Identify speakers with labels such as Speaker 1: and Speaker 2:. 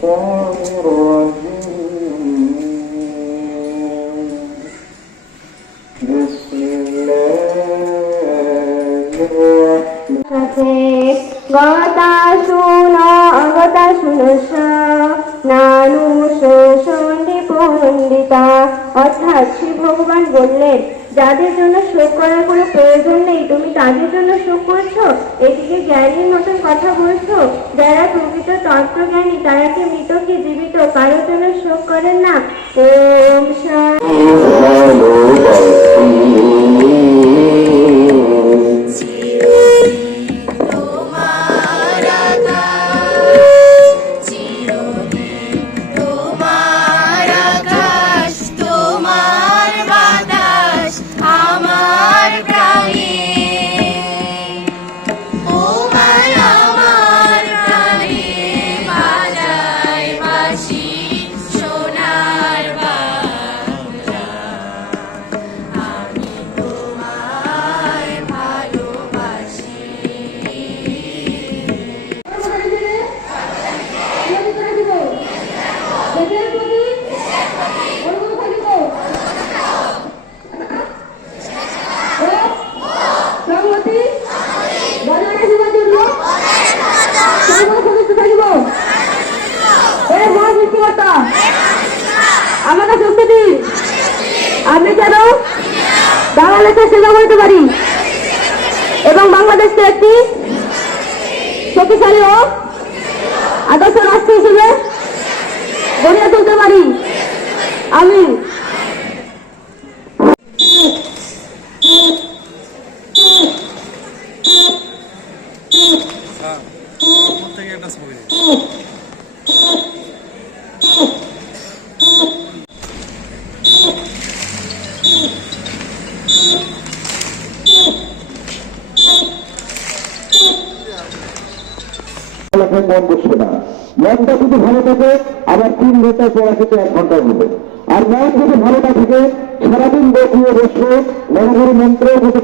Speaker 1: الشيطان الرجيم بسم الله الرحمن
Speaker 2: আছে গতা শুন অগতা শুনস নানু সন্ধি পণ্ডিতা অর্থাৎ শ্রী ভগবান বললেন যাদের জন্য শোক করার কোনো প্রয়োজন নেই তুমি তাদের জন্য শোক করছো এদিকে জ্ঞানীর মতন কথা বলছো যারা তত্ত্বজ্ঞানী তারা কি মৃত কি জীবিত কারও জন্য শোক করেন না। ওম শান্তি।
Speaker 3: আমি
Speaker 4: যেন বাংলাদেশের সেবা করতে পারি এবং বাংলাদেশকে একটি শক্তিশালী ও আদর্শ রাষ্ট্র হিসেবে গড়িয়ে তুলতে পারি। আমি
Speaker 1: মন বসবে না। ভালো থাকে, আবার তিন ঘন্টায় পড়া থেকে এক ঘন্টায় হবে আর মন যদি ভালো না থাকে, সারাদিন বসিয়ে বসে মনোহরি মন্ত্রের মতো